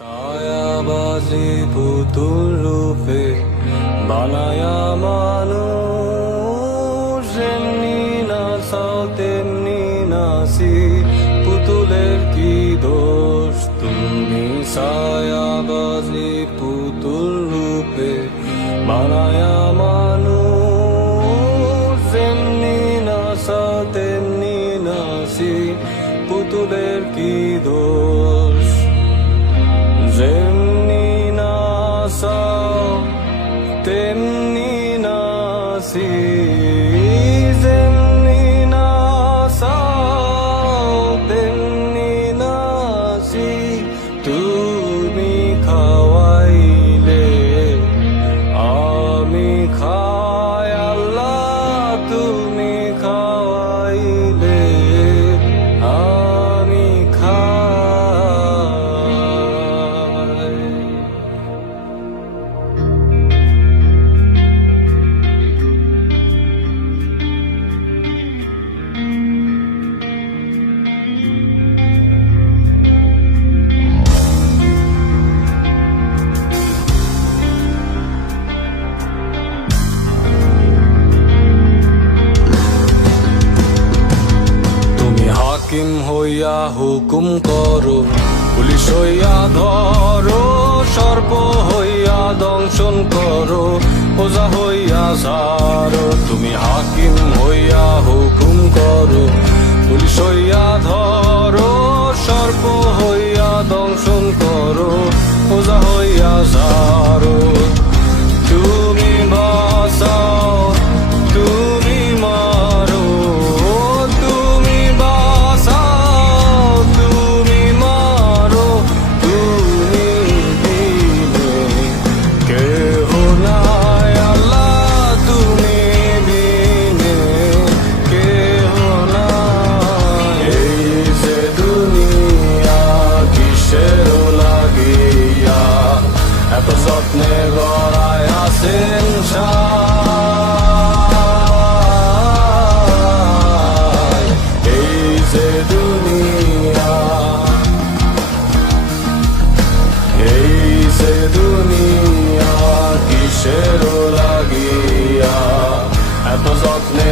ছায়াবাজি পুতুল রূপে বানায়া মানুষ এমনি নাচাও তেমনি নাচি পুতুলের কি দোষ তুমি ছায়াবাজি পুতুল রূপে বানায়া মানুষ এমনি নাচাও তেমনি নাচি পুতুলের কি দোষ যেমনি নাচাও তেমনি নাচি যেমনি নাচাও তেমনি নাচি তুমি খাওয়াইলে আমি খাই আল্লাহ তুমি খাওয়াইলে আমি খাই। হাকিম হইয়া হুকুম করো পুলিশ হইয়া ধরো সর্প হইয়া দংশন করো ওজা হইয়া সারো তুমি হাকিম হইয়া হুকুম করো পুলিশ হইয়া ধরো সর্প হইয়া দংশন করো ওজা হইয়া সারো তুমি বাঁচাও তুমি মারো তুমি বাঁচাও তুমি মারো তুমি দিলে কেহ নাই আল্লাহ তুমি বিনে কেহ নাই। এই যে দুনিয়া কিসের লাগিয়া এত যত্নে গড়ায় আছেন সাই। এই যে দুনিয়া এই যে দুনিয়া কিসের লাগিয়া এত যত্নে